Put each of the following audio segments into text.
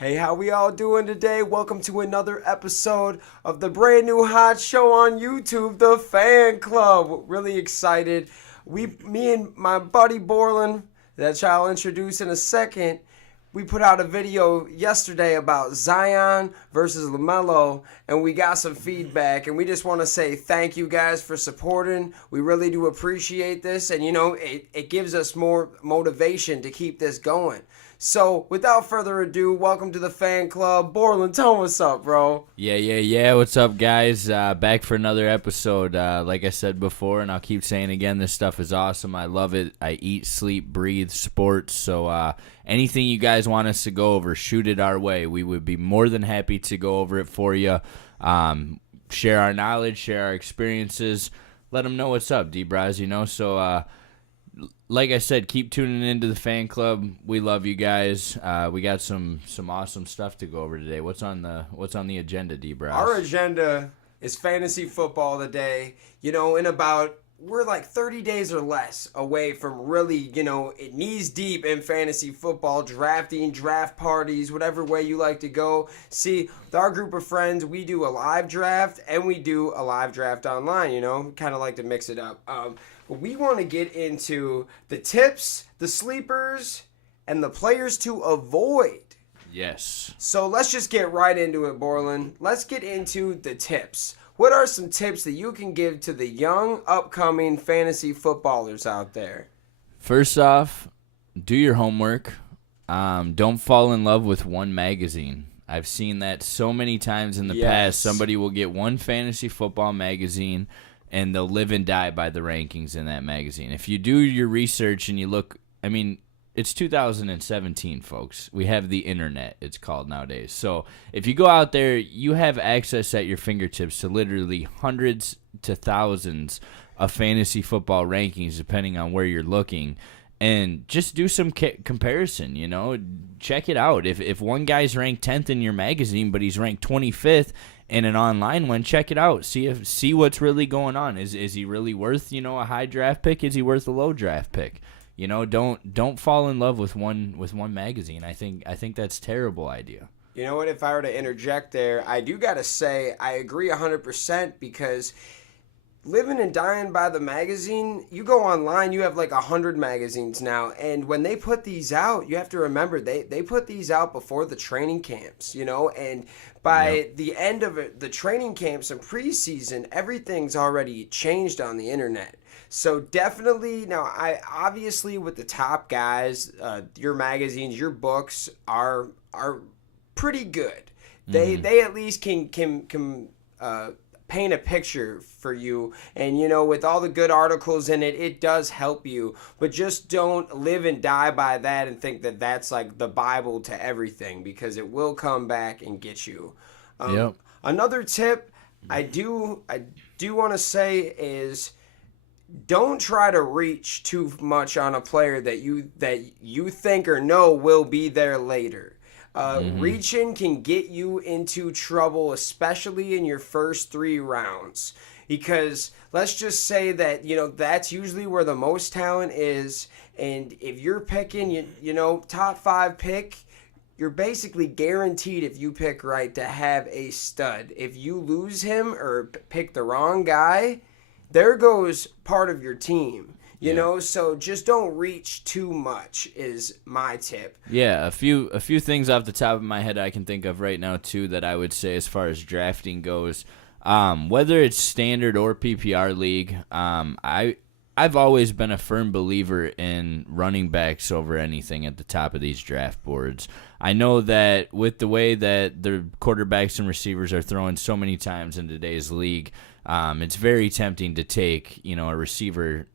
Hey, how we all doing today? Welcome to another episode of the brand new hot show on YouTube, The Fan Club. Really excited. Me and my buddy Borland, that I'll introduce in a second, we put out a video yesterday about Zion versus LaMelo, and we got some feedback, and we just want to say thank you guys for supporting. We really do appreciate this, and it gives us more motivation to keep this going. So, without further ado, welcome to the fan club. Borland, tell them what's up, bro. Yeah. What's up, guys? Back for another episode. Like I said before, and I'll keep saying again, this stuff is awesome. I love it. I eat, sleep, breathe sports. So anything you guys want us to go over, shoot it our way. We would be more than happy to go over it for you. Share our knowledge, share our experiences. Let them know what's up, D-Braz, So, like I said, keep tuning into the fan club. We love you guys. We got some awesome stuff to go over today. What's on the agenda, D-Braz? Our agenda is fantasy football today. We're like 30 days or less away from really, knees deep in fantasy football, drafting, draft parties, whatever way you like to go. See, with our group of friends, we do a live draft and we do a live draft online, kind of like to mix it up. We want to get into the tips, the sleepers, and the players to avoid. Yes. So let's just get right into it, Borland. Let's get into the tips. What are some tips that you can give to the young, upcoming fantasy footballers out there? First off, do your homework. Don't fall in love with one magazine. I've seen that so many times in the past. Somebody will get one fantasy football magazine, and they'll live and die by the rankings in that magazine. If you do your research and you look, it's 2017, folks. We have the internet, it's called nowadays. So if you go out there, you have access at your fingertips to literally hundreds to thousands of fantasy football rankings, depending on where you're looking. And just do some comparison, Check it out. If one guy's ranked 10th in your magazine, but he's ranked 25th in an online one, check it out. See what's really going on. Is he really worth, a high draft pick? Is he worth a low draft pick? Don't fall in love with one magazine. I think that's a terrible idea. You know what? If I were to interject there, I do got to say I agree 100% because living and dying by the magazine, you go online, you have like 100 magazines now, and when they put these out, you have to remember they put these out before the training camps, and by the end of it, the training camps and preseason, everything's already changed on the internet. So definitely, now I obviously with the top guys, your magazines, your books are pretty good. They at least can paint a picture for you, and with all the good articles in it, it does help you. But just don't live and die by that and think that that's like the Bible to everything, because it will come back and get you. Another tip I do want to say is, don't try to reach too much on a player that you think or know will be there later. Reaching can get you into trouble, especially in your first 3 rounds. Because let's just say that, that's usually where the most talent is. And if you're picking, top 5 pick, you're basically guaranteed, if you pick right, to have a stud. If you lose him or pick the wrong guy, there goes part of your team. So just don't reach too much is my tip. Yeah, a few things off the top of my head I can think of right now too that I would say as far as drafting goes. Whether it's standard or PPR league, I've always been a firm believer in running backs over anything at the top of these draft boards. I know that with the way that the quarterbacks and receivers are throwing so many times in today's league, it's very tempting to take, a receiver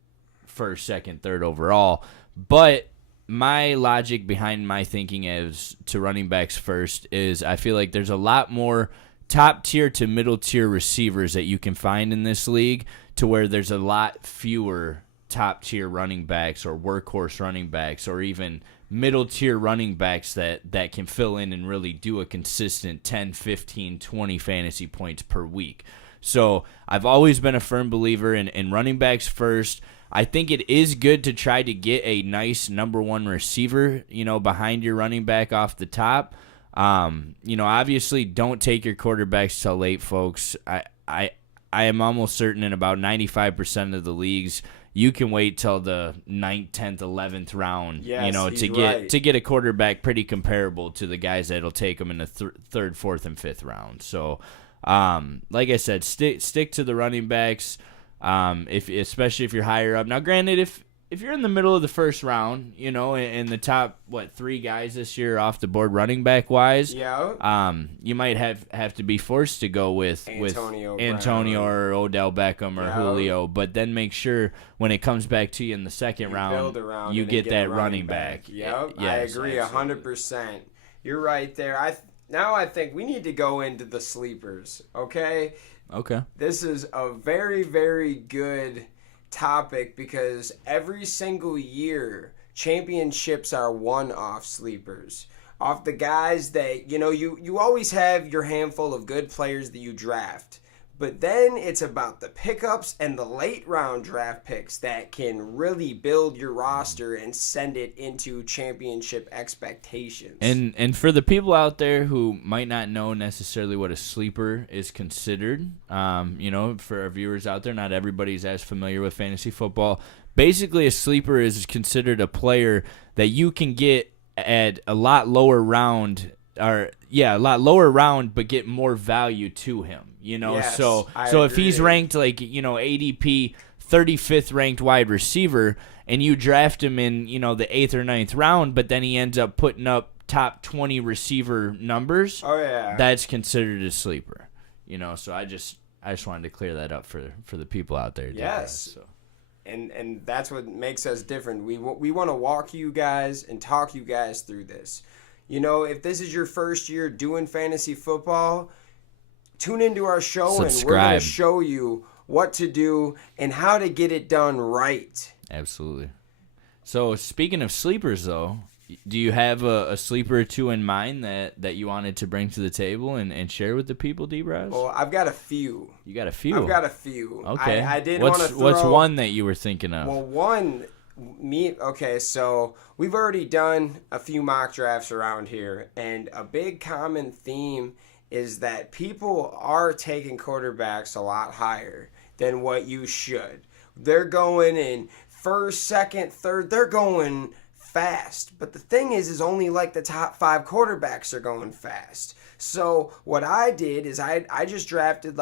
first, second, third overall. But my logic behind my thinking as to running backs first is I feel like there's a lot more top tier to middle tier receivers that you can find in this league, to where there's a lot fewer top tier running backs or workhorse running backs or even middle tier running backs that can fill in and really do a consistent 10, 15, 20 fantasy points per week. So I've always been a firm believer in running backs first. I think it is good to try to get a nice number one receiver, behind your running back off the top. Obviously don't take your quarterbacks till late, folks. I am almost certain in about 95% of the leagues you can wait till the 9th, 10th, 11th round, to get a quarterback pretty comparable to the guys that'll take them in the third, fourth, and fifth round. So, like I said, stick to the running backs, especially if you're higher up. Now, granted, if you're in the middle of the first round, and the top 3 guys this year off the board running back wise, you might have to be forced to go with Antonio or Odell Beckham or Julio, but then make sure when it comes back to you in the second round, you get that running back. Yep, I agree 100%. You're right there. I think we need to go into the sleepers. Okay. This is a very, very good topic because every single year championships are won off sleepers, off the guys that you always have your handful of good players that you draft, but then it's about the pickups and the late round draft picks that can really build your roster and send it into championship expectations. And for the people out there who might not know necessarily what a sleeper is considered, for our viewers out there, not everybody's as familiar with fantasy football. Basically, a sleeper is considered a player that you can get at a lot lower round, but get more value to him. Yes, so if he's ranked ADP 35th ranked wide receiver, and you draft him in the 8th or 9th round, but then he ends up putting up top 20 receiver numbers, that's considered a sleeper. So I just wanted to clear that up for the people out there. Yes. And that's what makes us different. We want to walk you guys and talk you guys through this. If this is your first year doing fantasy football, tune into our show and we're going to show you what to do and how to get it done right. Absolutely. So speaking of sleepers, though, do you have a sleeper or two in mind that you wanted to bring to the table and share with the people, D-Braz? Well, I've got a few. You got a few? I've got a few. Okay. I did want to throw... What's one that you were thinking of? Well, so we've already done a few mock drafts around here, and a big common theme is that people are taking quarterbacks a lot higher than what you should. They're going in first, second, third. They're going fast. But the thing is only like the top 5 quarterbacks are going fast. So what I did is I just drafted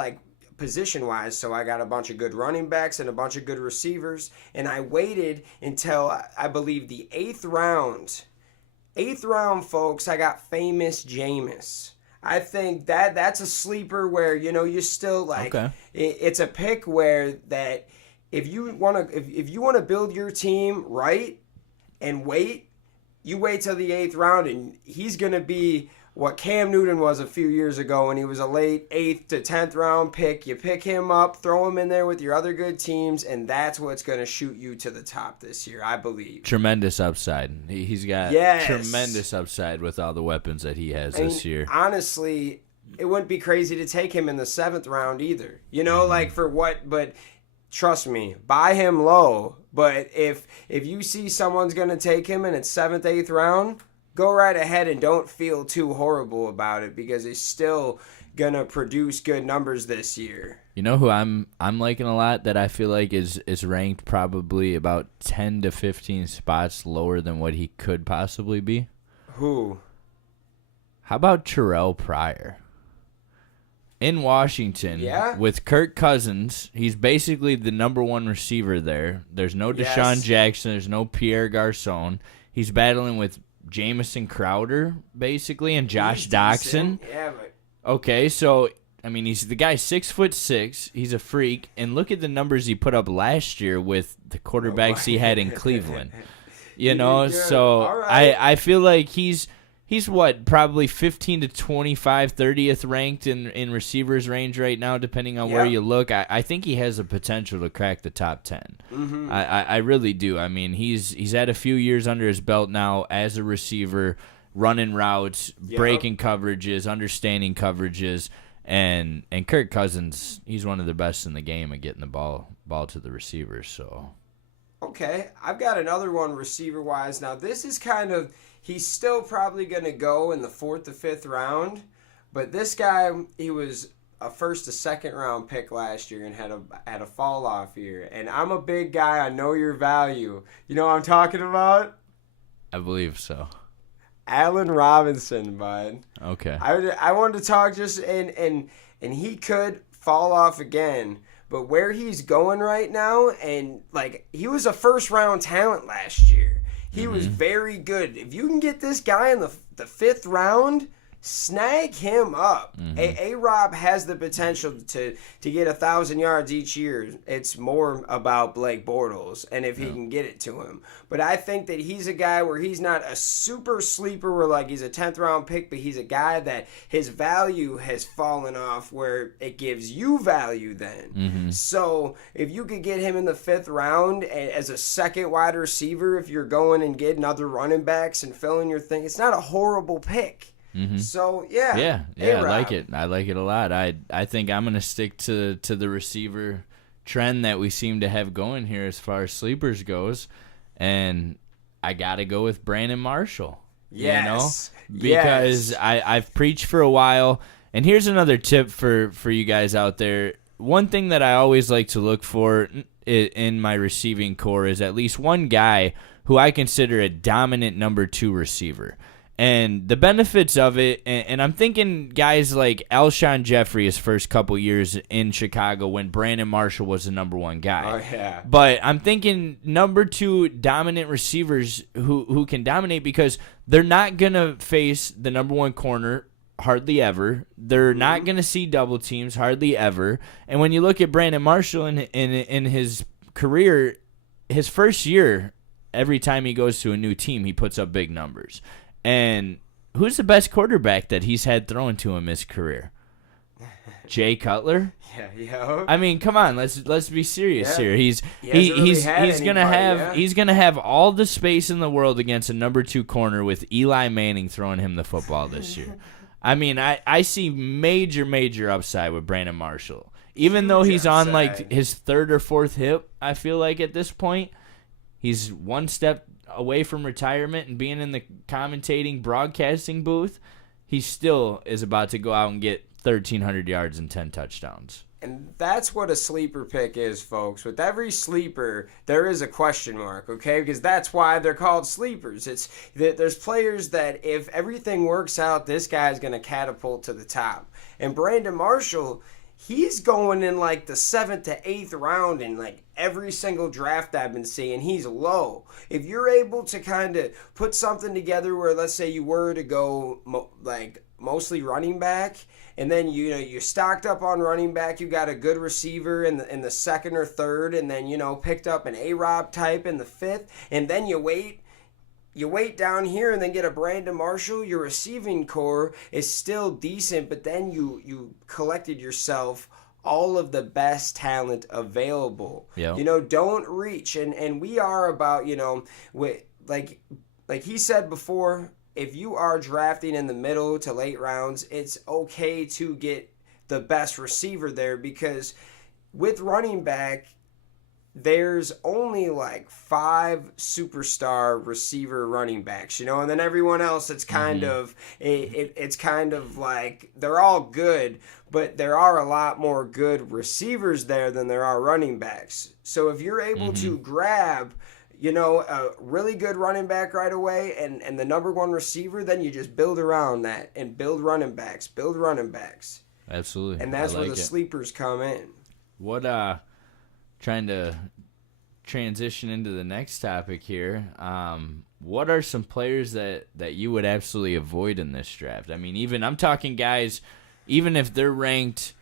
position-wise, so I got a bunch of good running backs and a bunch of good receivers, and I waited until I believe the 8th round. 8th round, folks, I got Famous Jameis. I think that's a sleeper where you still it's a pick where that if you want to build your team right and you wait till the 8th round, and he's going to be what Cam Newton was a few years ago when he was a late 8th to 10th round pick. You pick him up, throw him in there with your other good teams, and that's what's going to shoot you to the top this year, I believe. Tremendous upside. He's got tremendous upside with all the weapons that he has this year. Honestly, it wouldn't be crazy to take him in the 7th round either. But trust me, buy him low. But if you see someone's going to take him in its 7th, 8th round, go right ahead and don't feel too horrible about it because he's still going to produce good numbers this year. You know who I'm liking a lot that I feel like is ranked probably about 10 to 15 spots lower than what he could possibly be? Who? How about Terrell Pryor? In Washington, with Kirk Cousins, he's basically the number 1 receiver there. There's no Deshaun Jackson. There's no Pierre Garçon. He's battling with Jamison Crowder, basically, and Josh Doxson. Yeah, but... Okay, so, he's the guy 6'6". He's a freak. And look at the numbers he put up last year with the quarterbacks he had in Cleveland. So right. I feel like he's what, probably 15 to 25, 30th ranked in receivers range right now, depending on where you look. I think he has the potential to crack the top 10. Mm-hmm. I really do. He's had a few years under his belt now as a receiver, running routes, breaking coverages, understanding coverages, and Kirk Cousins, he's one of the best in the game at getting the ball to the receivers. So, okay, I've got another one receiver-wise. Now, this is kind of... he's still probably going to go in the 4th to 5th round. But this guy, he was a first to second round pick last year and had a fall off year. And I'm a big guy. I know your value. You know what I'm talking about? I believe so. Allen Robinson, bud. Okay. I wanted to talk just and he could fall off again, but where he's going right now, and like he was a first round talent last year. He was very good. If you can get this guy in the 5th round, snag him up. A-Rob has the potential to get 1,000 yards each year. It's more about Blake Bortles and if he can get it to him. But I think that he's a guy where he's not a super sleeper where like he's a 10th round pick, but he's a guy that his value has fallen off where it gives you value then. So if you could get him in the 5th round as a second wide receiver, if you're going and getting other running backs and filling your thing, it's not a horrible pick. So Yeah, A-Rob. I like it. I like it a lot. I think I'm gonna stick to the receiver trend that we seem to have going here as far as sleepers goes, and I gotta go with Brandon Marshall. Yes. Because I've preached for a while, and here's another tip for you guys out there. One thing that I always like to look for in my receiving core is at least one guy who I consider a dominant number 2 receiver. And the benefits of it, and I'm thinking guys like Alshon Jeffrey his first couple years in Chicago when Brandon Marshall was the number 1 guy. Oh, yeah. But I'm thinking number 2 dominant receivers who can dominate because they're not going to face the number 1 corner hardly ever. They're not going to see double teams hardly ever. And when you look at Brandon Marshall in his career, his first year, every time he goes to a new team, he puts up big numbers. And who's the best quarterback that he's had thrown to him his career? Jay Cutler? Yeah. I mean, come on, let's be serious here. He's gonna have all the space in the world against a number 2 corner with Eli Manning throwing him the football this year. I mean, I see major upside with Brandon Marshall. Even though he's on like his 3rd or 4th hip, I feel like at this point, he's one step away from retirement and being in the commentating broadcasting booth, he still is about to go out and get 1,300 yards and 10 touchdowns. And that's what a sleeper pick is, folks. With every sleeper, there is a question mark, okay? Because that's why they're called sleepers. It's there's players that if everything works out, this guy's going to catapult to the top. And Brandon Marshall, he's going in like the 7th to 8th round in like every single draft I've been seeing. He's low. If you're able to kind of put something together where, let's say you were to go mostly running back, and then you stocked up on running back, you got a good receiver in the 2nd or 3rd, and then picked up an A-Rob type in the 5th, and then you wait down here and then get a Brandon Marshall, your receiving core is still decent, but then you collected yourself all of the best talent available. Yeah. Don't reach. And we are about, like he said before, if you are drafting in the middle to late rounds, it's okay to get the best receiver there because with running back, there's only like 5 superstar receiver running backs, and then everyone else, it's kind of it's kind of like they're all good, but there are a lot more good receivers there than there are running backs. So if you're able to grab a really good running back right away and the number 1 receiver, then you just build around that and build running backs. Absolutely. And that's where the sleepers come in. What trying to transition into the next topic here. What are some players that you would absolutely avoid in this draft? I mean, even I'm talking guys, even if they're ranked,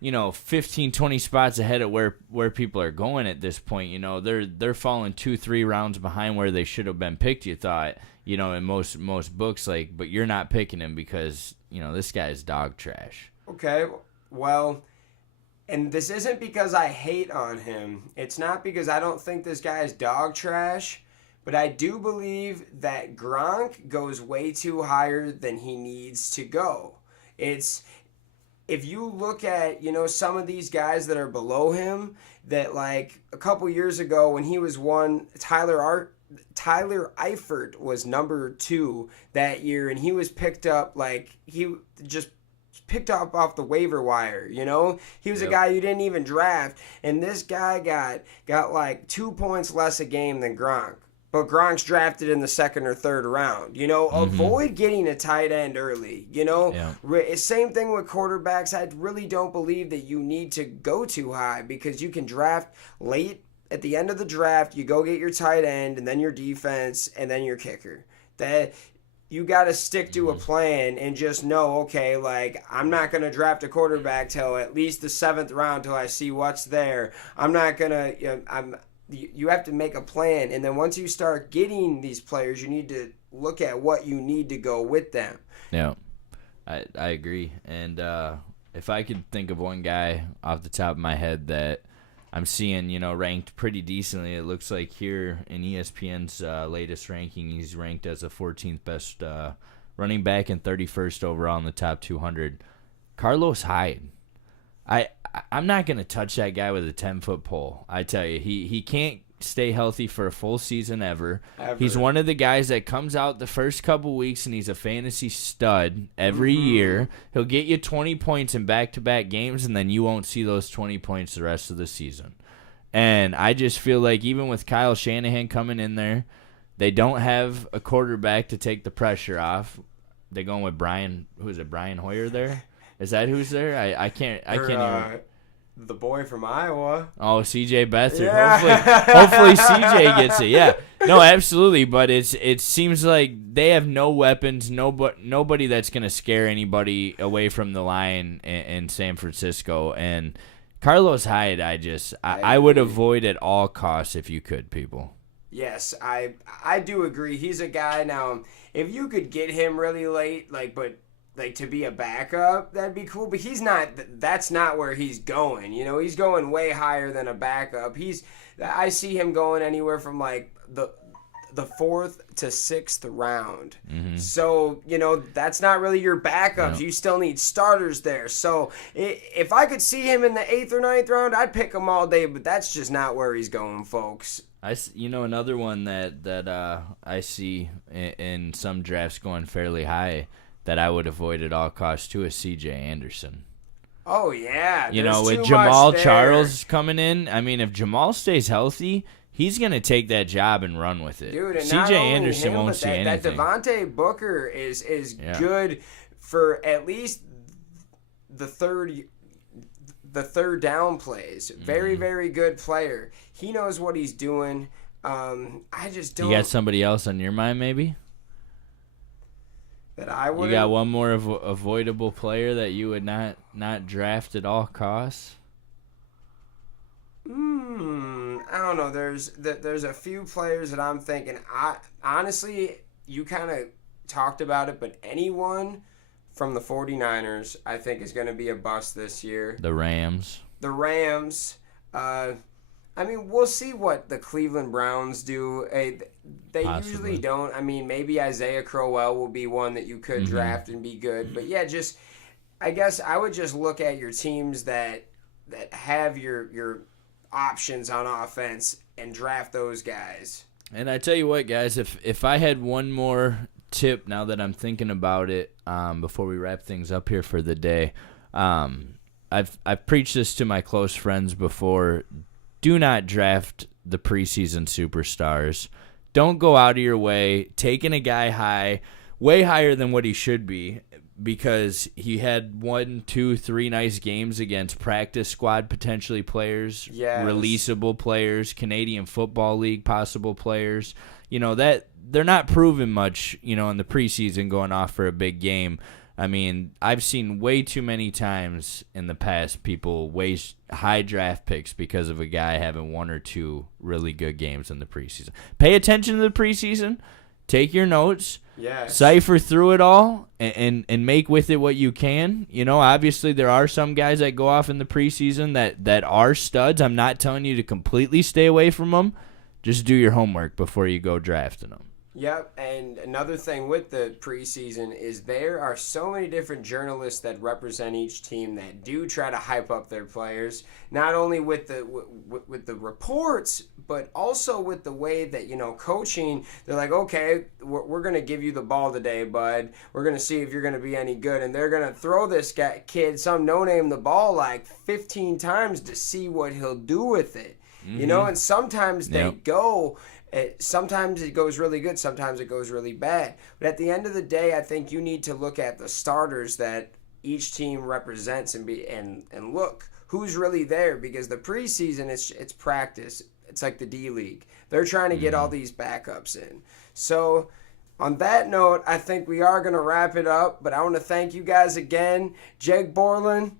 15, 20 spots ahead of where people are going at this point, they're falling 2-3 rounds behind where they should have been picked, you thought, in most books, but you're not picking him because, this guy's dog trash. Okay, well, and this isn't because I hate on him. It's not because I don't think this guy is dog trash, but I do believe that Gronk goes way too higher than he needs to go. If you look at, some of these guys that are below him, that like a couple years ago when he was Tyler Tyler Eifert was number 2 that year, and he was picked up he just picked up off the waiver wire. He was a guy you didn't even draft, and this guy got like 2 points less a game than Gronk. But Gronk's drafted in the second or third round. Avoid getting a tight end early. Same thing with quarterbacks. I really don't believe that you need to go too high, because you can draft late at the end of the draft. You go get your tight end, and then your defense, and then your kicker. That you got to stick to a plan and just know, okay, I'm not going to draft a quarterback till at least the 7th round till I see what's there. I'm not going to. You have to make a plan, and then once you start getting these players, you need to look at what you need to go with them. Yeah, I agree. And if I could think of one guy off the top of my head that I'm seeing, ranked pretty decently, it looks like here in ESPN's latest ranking, he's ranked as the 14th best running back and 31st overall in the top 200. Carlos Hyde. I'm not going to touch that guy with a 10-foot pole. I tell you, he can't stay healthy for a full season ever. He's one of the guys that comes out the first couple weeks, and he's a fantasy stud every year. He'll get you 20 points in back-to-back games, and then you won't see those 20 points the rest of the season. And I just feel like even with Kyle Shanahan coming in there, they don't have a quarterback to take the pressure off. They're going with Brian Hoyer there? Is that who's there? I can't even. The boy from Iowa. Oh, C.J. Beathard. Yeah. Hopefully C.J. gets it. Yeah. No, absolutely. But it seems like they have no weapons, nobody that's going to scare anybody away from the line in San Francisco. And Carlos Hyde, I would avoid at all costs if you could, people. Yes, I do agree. He's a guy now. If you could get him really late, to be a backup, that'd be cool. But he's not. That's not where he's going. He's going way higher than a backup. I see him going anywhere from the 4th to 6th round. Mm-hmm. So that's not really your backups. No. You still need starters there. So if I could see him in the 8th or 9th round, I'd pick him all day. But that's just not where he's going, folks. Another one that I see in some drafts going fairly high that I would avoid at all costs too is C.J. Anderson. Oh, yeah. With Jamal Charles coming in, I mean, if Jamal stays healthy, he's going to take that job and run with it. Dude, and C.J. Anderson won't see anything. That Devontae Booker is good for at least the third down plays. Very, very good player. He knows what he's doing. I just don't. You got somebody else on your mind, maybe? That I would. You got one more avoidable player that you would not draft at all costs? I don't know. There's a few players that I'm thinking. Honestly, you kind of talked about it, but anyone from the 49ers, I think, is going to be a bust this year. The Rams. I mean, we'll see what the Cleveland Browns do. They Possibly. usually don't. I mean, maybe Isaiah Crowell will be one that you could draft and be good. But yeah, I guess I would just look at your teams that have your options on offense and draft those guys. And I tell you what, guys, if I had one more tip now that I'm thinking about it, before we wrap things up here for the day, I've preached this to my close friends before. Do not draft the preseason superstars. Don't go out of your way taking a guy way higher than what he should be, because he had 1, 2, 3 nice games against practice squad potentially players, releasable players, Canadian Football League possible players. That they're not proving much, in the preseason going off for a big game. I mean, I've seen way too many times in the past people waste high draft picks because of a guy having 1 or 2 really good games in the preseason. Pay attention to the preseason. Take your notes. Yes. Cipher through it all and make with it what you can. Obviously there are some guys that go off in the preseason that are studs. I'm not telling you to completely stay away from them. Just do your homework before you go drafting them. Yep, and another thing with the preseason is there are so many different journalists that represent each team that do try to hype up their players, not only with the reports, but also with the way that, coaching, they're like, okay, we're going to give you the ball today, bud. We're going to see if you're going to be any good. And they're going to throw this kid, some no-name, the ball like 15 times to see what he'll do with it. And sometimes they go. Sometimes it goes really good. Sometimes it goes really bad. But at the end of the day, I think you need to look at the starters that each team represents and look who's really there, because the preseason it's practice. It's like the D League. They're trying to get all these backups in. So on that note, I think we are going to wrap it up. But I want to thank you guys again, Jake Borland.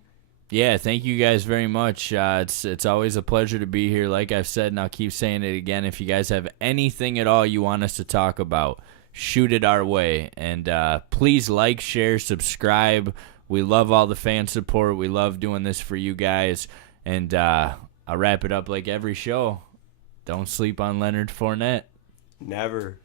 Yeah, thank you guys very much. It's always a pleasure to be here. Like I've said, and I'll keep saying it again, if you guys have anything at all you want us to talk about, shoot it our way. And please like, share, subscribe. We love all the fan support. We love doing this for you guys. And I'll wrap it up like every show. Don't sleep on Leonard Fournette. Never.